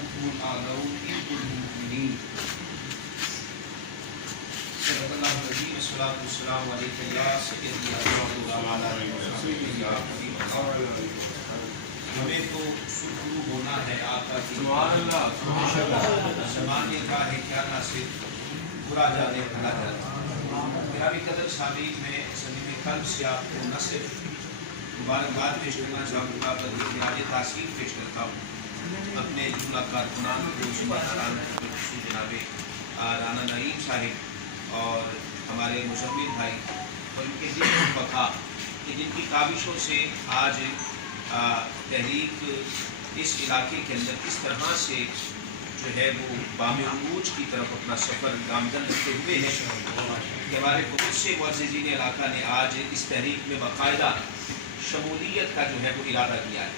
وأنتم الأعلون إن كنتم مؤمنين. صدق الله العظيم. الصلاة والسلام عليك يا سيدي يا رسول الله وعلى آله وصحبه يا حبيب الله. ہمیں تو سرخرو ہونا ہے آقا کی زمانے کا ہے کیا نہ صرف برا جانے بھلا جانے. میرا بھی قدر سامعین میں صمیم قلب سے آپ کو نہ صرف مبارکباد پیش کرنا چاہوں گا بلکہ خراج تحسین پیش کرتا ہوں اپنے جملہ کارکنان کو جناب رانا نعیم صاحب اور ہمارے مزمل بھائی اور ان کے دل بقا کہ جن کی کاوشوں سے آج تحریک اس علاقے کے اندر اس طرح سے جو ہے وہ بام عروج کی طرف اپنا سفر گامزن رکھتے ہوئے ہیں کہ ہمارے بہت سے معززین علاقہ نے آج اس تحریک میں باقاعدہ شمولیت کا جو ہے وہ ارادہ کیا ہے.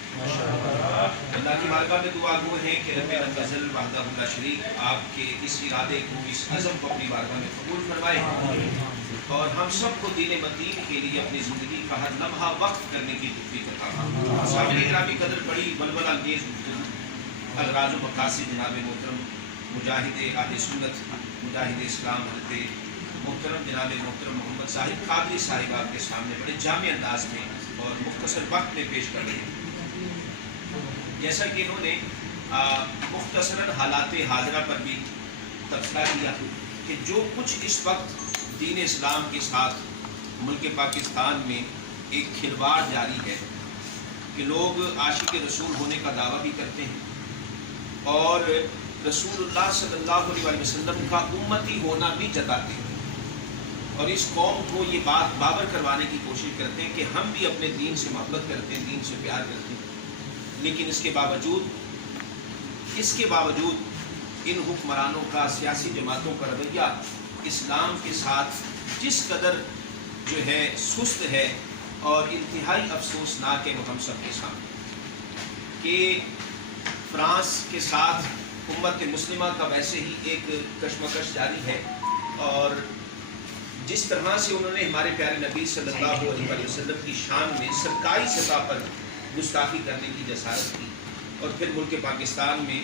اللہ کی بارگاہ میں دعا گو ہے کہ رب العزت وحدہ لا شریک آپ کے اس ارادے کو اس عزم کو اپنی بارگاہ میں قبول فرمائے اور ہم سب کو دین مدین کے لیے اپنی زندگی کا ہر لمحہ وقف کرنے کی توفیق عطا فرمائے. سامعین گرامی قدر بڑی بلبل انگیز اغراض و مقاصد جناب محترم مجاہد اہل سنت مجاہد اسلام حضرت محترم جناب محترم محمد صاحب قادری صاحب آپ کے سامنے بڑے جامع انداز میں اور مختصر وقت میں پیش کر رہے ہیں. جیسا کہ انہوں نے مختصراً حالات حاضرہ پر بھی تبصرہ کیا کہ جو کچھ اس وقت دین اسلام کے ساتھ ملک پاکستان میں ایک کھلواڑ جاری ہے کہ لوگ عاشق رسول ہونے کا دعویٰ بھی کرتے ہیں اور رسول اللہ صلی اللہ علیہ وسلم کا امتی ہونا بھی جتاتے ہیں اور اس قوم کو یہ بات بابر کروانے کی کوشش کرتے ہیں کہ ہم بھی اپنے دین سے محبت کرتے ہیں دین سے پیار کرتے ہیں. لیکن اس کے باوجود ان حکمرانوں کا سیاسی جماعتوں کا رویہ اسلام کے ساتھ جس قدر جو ہے سست ہے اور انتہائی افسوسناک ہے وہ ہم سب کے سامنے کہ فرانس کے ساتھ امت مسلمہ کا ویسے ہی ایک کشمکش جاری ہے اور جس طرح سے انہوں نے ہمارے پیارے نبی صلی اللہ علیہ وسلم کی شان میں سرکاری سطح پر گستاخی کرنے کی جسارت کی اور پھر ملک پاکستان میں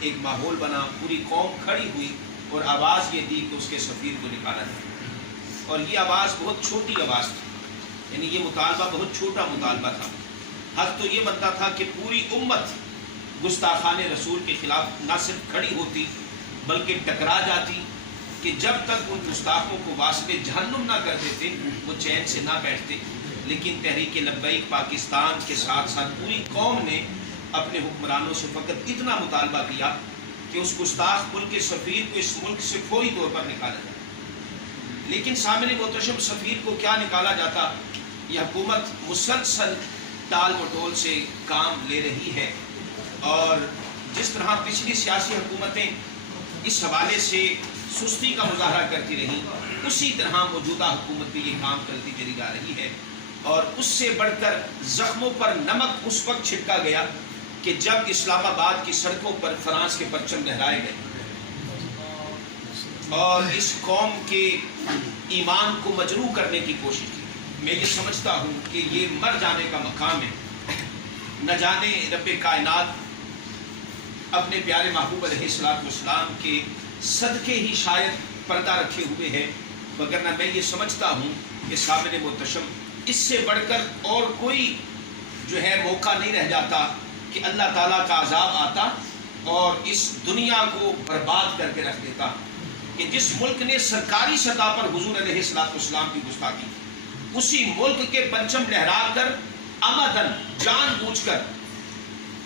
ایک ماحول بنا پوری قوم کھڑی ہوئی اور آواز یہ دی کہ اس کے سفیر کو نکالا جائے اور یہ آواز بہت چھوٹی آواز تھی یعنی یہ مطالبہ بہت چھوٹا مطالبہ تھا. حق تو یہ بنتا تھا کہ پوری امت گستاخان رسول کے خلاف نہ صرف کھڑی ہوتی بلکہ ٹکرا جاتی کہ جب تک ان گستاخوں کو واسطے جہنم نہ کر دیتے وہ چین سے نہ بیٹھتے. لیکن تحریک لبیک پاکستان کے ساتھ ساتھ پوری قوم نے اپنے حکمرانوں سے فقط اتنا مطالبہ کیا کہ اس گستاخ ملک کے سفیر کو اس ملک سے فوری طور پر نکالا جائے. لیکن سامنے محتشم سفیر کو کیا نکالا جاتا؟ یہ حکومت مسلسل ٹال مٹول سے کام لے رہی ہے اور جس طرح پچھلی سیاسی حکومتیں اس حوالے سے سستی کا مظاہرہ کرتی رہیں اسی طرح موجودہ حکومت بھی یہ کام کرتی چلی جا رہی ہے اور اس سے بڑھ کر زخموں پر نمک اس وقت چھڑکا گیا کہ جب اسلام آباد کی سڑکوں پر فرانس کے پرچم لہرائے گئے اور اس قوم کے ایمان کو مجروح کرنے کی کوشش کی. میں یہ سمجھتا ہوں کہ یہ مر جانے کا مقام ہے. نہ جانے رب کائنات اپنے پیارے محبوب علیہ السلام کے صدقے ہی شاید پردہ رکھے ہوئے ہیں وگرنہ میں یہ سمجھتا ہوں کہ سامنے محتشم اس سے بڑھ کر اور کوئی جو ہے موقع نہیں رہ جاتا کہ اللہ تعالیٰ کا عذاب آتا اور اس دنیا کو برباد کر کے رکھ دیتا کہ جس ملک نے سرکاری سطح پر حضور علیہ السلام کی گستاخی اسی ملک کے پرچم لہرا کر عمدن جان بوجھ کر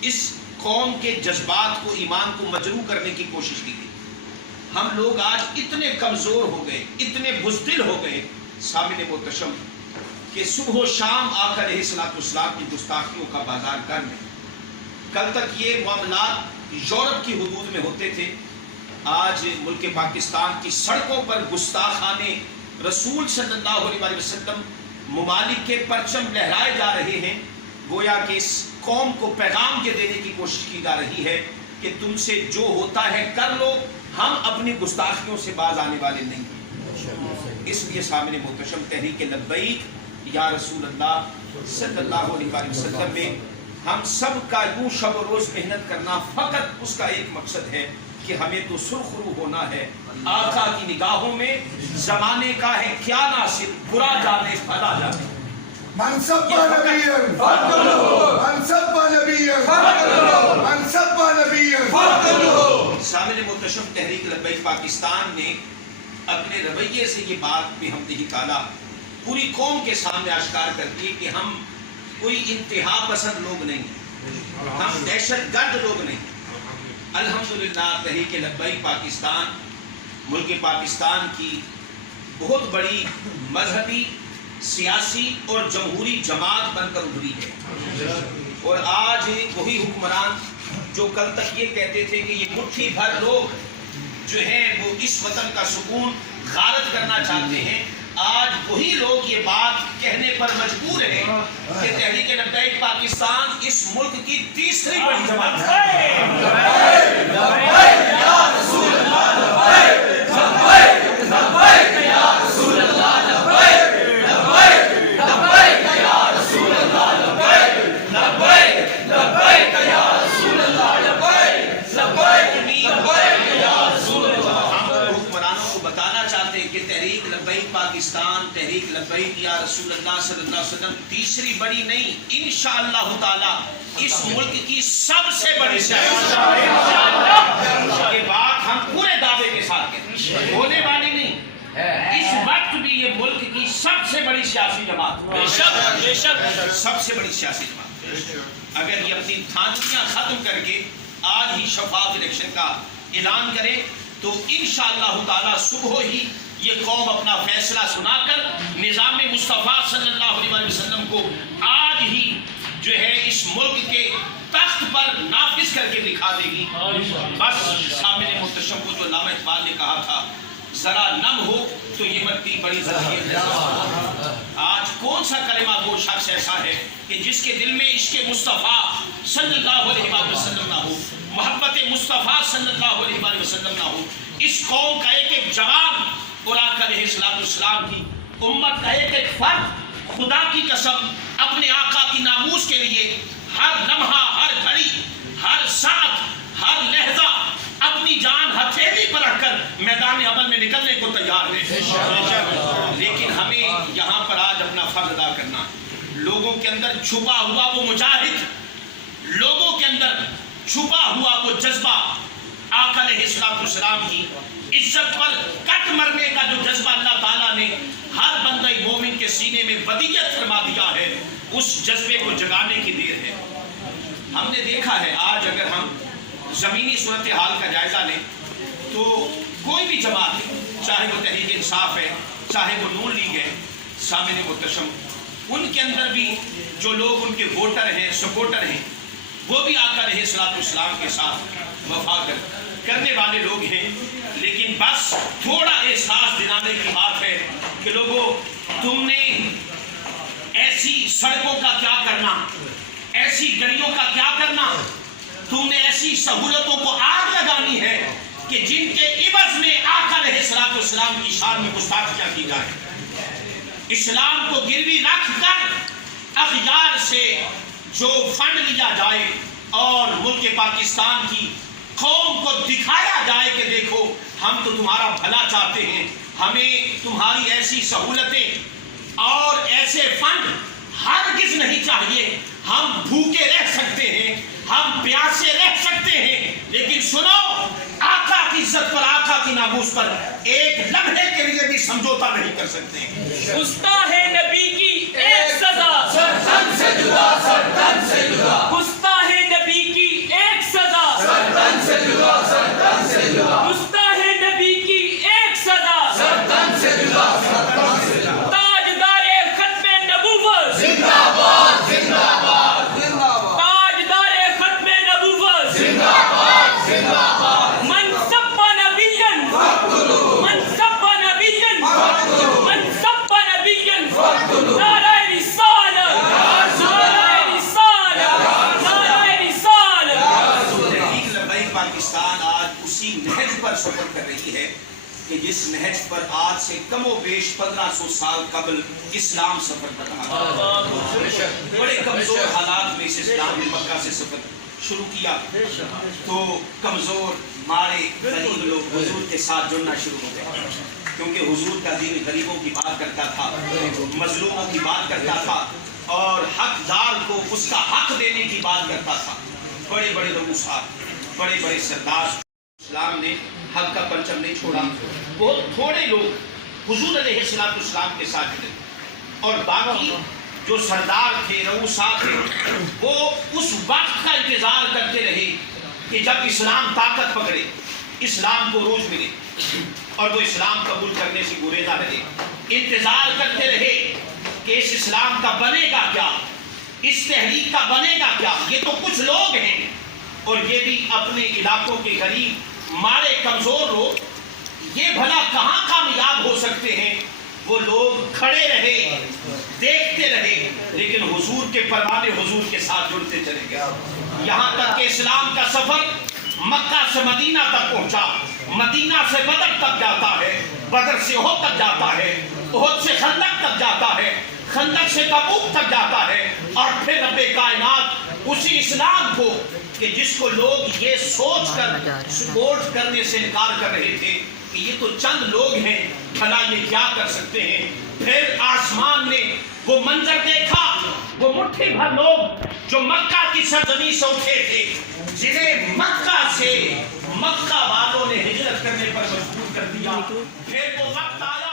اس قوم کے جذبات کو ایمان کو مجروح کرنے کی کوشش کی تھی. ہم لوگ آج اتنے کمزور ہو گئے اتنے بزدل ہو گئے سامنے محتشم کہ صبح و شام آقا علیہ السلام کی گستاخیوں کا بازار کر لیں. کل تک یہ معاملات یورپ کی حدود میں ہوتے تھے آج ملک پاکستان کی سڑکوں پر گستاخانے رسول صلی اللہ علیہ وسلم ممالک کے پرچم لہرائے جا رہے ہیں. گویا کہ اس قوم کو پیغام کے دینے کی کوشش کی جا رہی ہے کہ تم سے جو ہوتا ہے کر لو ہم اپنی گستاخیوں سے باز آنے والے نہیں. اس لیے سامنے محتشم تحریک لبیک یا رسول اللہ صلی اللہ علیہ وسلم میں ہم سب کا یوں شب و روز محنت کرنا فقط اس کا ایک مقصد ہے کہ ہمیں تو سرخرو ہونا ہے آقا کی نگاہوں میں. زمانے کا ہے کیا ناصر برا جانے بھلا جانے. من سب نبیًا فاقتلوه، من سب نبیًا فاقتلوه، من سب نبیًا فاقتلوه. سامنے محتشم تحریک لبیک پاکستان نے اپنے رویے سے یہ بات بے حمدہ تعالیٰ پوری قوم کے سامنے آشکار کر دی کہ ہم کوئی انتہا پسند لوگ نہیں ہیں، ہم دہشت گرد لوگ نہیں. الحمدللہ تحریک لبیک پاکستان ملک پاکستان کی بہت بڑی مذہبی سیاسی اور جمہوری جماعت بن کر ابھری ہے. اور آج وہی حکمران جو کل تک یہ کہتے تھے کہ یہ مٹھی بھر لوگ جو ہیں وہ اس وطن کا سکون غارت کرنا چاہتے ہیں، آج وہی لوگ یہ بات کہنے پر مجبور ہیں کہ تحریک لبیک پاکستان اس ملک کی تیسری بڑی جماعت پاکستان. تحریک لبیک یا رسول اللہ صلی اللہ علیہ وسلم تیسری بڑی نہیں، انشاءاللہ تعالی اس ملک کی سب سے بڑی سیاست. یہ بات ہم پورے دعوے کے ساتھ کہتے ہیں، ہونے والی نہیں. اس وقت بھی یہ ملک کی سب سے بڑی سیاسی جماعت، بے شک سب سے بڑی سیاسی جماعت اگر یہ اپنی دھاندلیاں ختم کر کے آج ہی شفاف الیکشن کا اعلان کرے تو انشاءاللہ تعالی صبح ہی یہ قوم اپنا فیصلہ سنا کر نظام مصطفیٰ صلی اللہ علیہ وسلم کو آج ہی جو ہے اس ملک کے تخت پر نافذ کر کے دکھا دے گی. بس سامنے محتشم کو جو علامہ اقبال نے کہا تھا ذرا نم ہو تو یہ مٹی بڑی ذخیر ہے. آج کون سا کلمہ وہ شخص ایسا ہے کہ جس کے دل میں عشق مصطفیٰ صلی اللہ علیہ وسلم نہ ہو، محبت مصطفیٰ صلی اللہ علیہ وسلم نہ ہو. اس قوم کا ایک ایک جوان اور آقا علیہ السلام کی امت کا ایک ایک فرد خدا کی قسم اپنے آقا کی ناموس کے لیے ہر لمحہ، ہر گھڑی، ہر ساعت، ہر لہجہ اپنی جان ہتھیلی پر رکھ کر میدان عمل میں نکلنے کو تیار ہے. لیکن ہمیں یہاں پر آج اپنا فرض ادا کرنا، لوگوں کے اندر چھپا ہوا وہ مجاہد، لوگوں کے اندر چھپا ہوا وہ جذبہ، آقا علیہ السلام کی عزت پر کٹ مرنے کا جو جذبہ اللہ تعالیٰ نے ہر بندہ مومن کے سینے میں ودیعت فرما دیا ہے، اس جذبے کو جگانے کی دیر ہے. ہم نے دیکھا ہے آج اگر ہم زمینی صورتحال کا جائزہ لیں تو کوئی بھی جماعت ہے، چاہے وہ تحریک انصاف ہے، چاہے وہ نون لیگ ہے، سامنے محتشم ان کے اندر بھی جو لوگ ان کے ووٹر ہیں، سپورٹر ہیں، وہ بھی آقا علیہ السلام کے ساتھ وفا کرنے والے لوگ ہیں. لیکن بس تھوڑا احساس دلانے کی بات ہے کہ لوگوں تم نے ایسی سڑکوں کا کیا کرنا، ایسی گلیوں کا کیا کرنا، تم نے ایسی سہولتوں کو آگ لگانی ہے کہ جن کے عوض میں آقا علیہ السلام کی شان میں گستاخیاں کی جائیں. اسلام کو گروی رکھ کر اغیار سے جو فنڈ لیا جائے اور ملک پاکستان کی قوم کو دکھایا جائے کہ دیکھو ہم تو تمہارا بھلا چاہتے ہیں، ہمیں تمہاری ایسی سہولتیں اور ایسے فنڈ ہرگز نہیں چاہیے. ہم بھوکے رہ سکتے ہیں، ہم پیاسے رہ سکتے ہیں، لیکن سنو آقا کی عزت پر، آقا کی ناموس پر ایک لمحے کے لیے بھی سمجھوتا نہیں کر سکتے. گستاخ نبی کی ایک سزا، سرطن سے جدا، سرطن سے جدا. گستاخ نبی کی ایک سزا، سرطن سے جدا، سرطن سے جدا. گستاخ نبی کی ایک سزا، سرطن سے جدا، سرطن سے جدا. تاجدار ختم نبوت زندہ باد، زندہ باد، زندہ باد. تاجدار ختم نبوت زندہ باد، زندہ باد. من سب نبیًا فاقتلوه، من سب نبیًا فاقتلوه. من سب نبیًا فاقتلوه. نعرہ رسالت، نعرہ رسالت، نعرہ رسالت. تحریک لبیک پاکستان آج اسی نہج پر سفر کر رہی ہے کہ جس نہج پر آج سے کم و بیش 1500 سال قبل اسلام سفر کر رہا تھا. بڑے کمزور حالات میں اس اسلام نے مکہ سے سفر شروع کیا تو کمزور مارے غریب لوگ حضور کے ساتھ جڑنا شروع ہو گئے, کیونکہ حضور کا دین غریبوں کی بات کرتا تھا, مظلوموں کی بات کرتا تھا اور حقدار کو اس کا حق دینے کی بات کرتا تھا. بڑے بڑے رؤساء, بڑے بڑے سردار, اسلام نے حق کا پرچم نہیں چھوڑا. بہت تھوڑے لوگ حضور علیہ السلام کے ساتھ جڑے اور باقی جو سردار تھے, رؤساء تھے, وہ اس وقت کا انتظار کرتے رہے کہ جب اسلام طاقت پکڑے, اسلام کو روج ملے اور وہ اسلام قبول کرنے سے گریزا رہے. انتظار کرتے رہے کہ اس اسلام کا بنے گا کیا, اس تحریک کا بنے گا کیا. یہ تو کچھ لوگ ہیں اور یہ بھی اپنے علاقوں کے غریب مارے کمزور لوگ, یہ بھلا کہاں کامیاب ہو سکتے ہیں. وہ لوگ کھڑے رہے, دیکھتے رہے, لیکن حضور کے پروانے حضور کے ساتھ جڑتے چلے گئے, یہاں تک کہ اسلام کا سفر مکہ سے مدینہ تک پہنچا, مدینہ سے بدر تک جاتا ہے, بدر سے احد تک جاتا ہے, احد سے خندق تک جاتا ہے, خندق سے تبوک تک جاتا ہے, اور پھر رب کائنات اسی اسلام کو کہ جس کو لوگ یہ سوچ کر سپورٹ کرنے سے انکار کر رہے تھے کہ یہ تو چند لوگ ہیں, بھلا یہ کیا کر سکتے ہیں, پھر آسمان نے وہ منظر دیکھا, وہ مٹھی بھر لوگ جو مکہ کی سرزمین سے اٹھے تھے, جنہیں مکہ والوں نے ہجرت کرنے پر مجبور کر دیا. پھر وہ وقت آیا